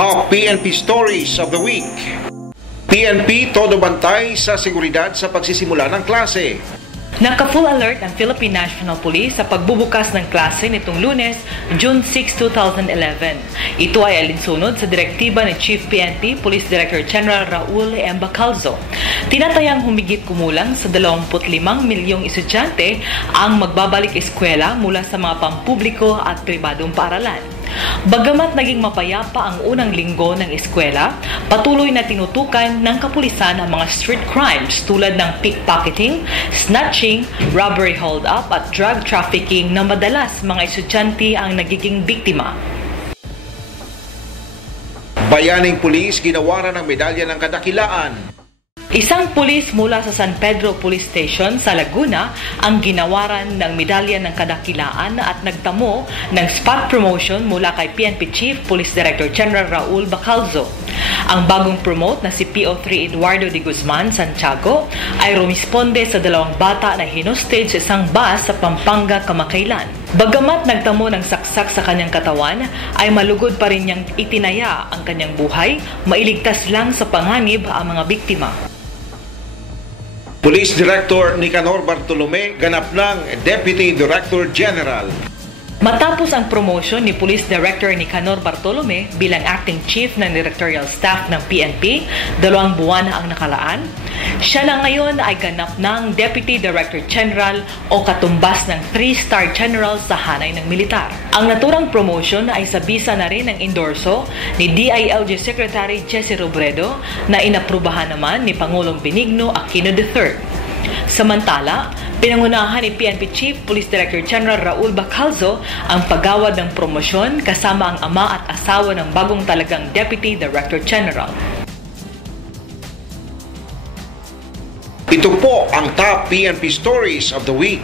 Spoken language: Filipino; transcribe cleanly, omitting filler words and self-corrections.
Top PNP Stories of the Week. PNP todo bantay sa seguridad sa pagsisimula ng klase. Naka-full alert ang Philippine National Police sa pagbubukas ng klase nitong Lunes, June 6, 2011. Ito ay alinsunod sa direktiba ni Chief PNP Police Director General Raul M. Bacalzo. Tinatayang humigit kumulang sa 25 milyong estudyante ang magbabalik eskwela mula sa mga pampubliko at pribadong paaralan. Bagamat naging mapayapa ang unang linggo ng eskwela, patuloy na tinutukan ng kapulisan ang mga street crimes tulad ng pickpocketing, snatching, robbery hold-up at drug trafficking na madalas mga estudyante ang nagiging biktima. Bayaning pulis ginawaran ng medalya ng kadakilaan. Isang pulis mula sa San Pedro Police Station sa Laguna ang ginawaran ng medalya ng kadakilaan at nagtamo ng spot promotion mula kay PNP Chief Police Director General Raul Bacalzo. Ang bagong promote na si PO3 Eduardo de Guzman Santiago ay rumisponde sa dalawang bata na hinostage sa isang bus sa Pampanga kamakailan. Bagamat nagtamo ng saksak sa kanyang katawan, ay malugod pa rin niyang itinaya ang kanyang buhay, mailigtas lang sa panganib ang mga biktima. Police Director Nicanor Bartolome ganap ng Deputy Director General. Matapos ang promotion ni Police Director Nicanor Bartolome bilang Acting Chief ng Directorial Staff ng PNP, 2 buwan na ang nakalaan, siya na ngayon ay ganap ng Deputy Director General o katumbas ng 3-star General sa hanay ng militar. Ang naturang promotion ay sa bisa na rin ng endorso ni DILG Secretary Jesse Robredo na inaprubahan naman ni Pangulong Benigno Aquino III. Samantala, pinangunahan ni PNP Chief Police Director General Raul Bacalzo ang paggawad ng promosyon kasama ang ama at asawa ng bagong talagang Deputy Director General. Ito po ang Top PNP Stories of the Week.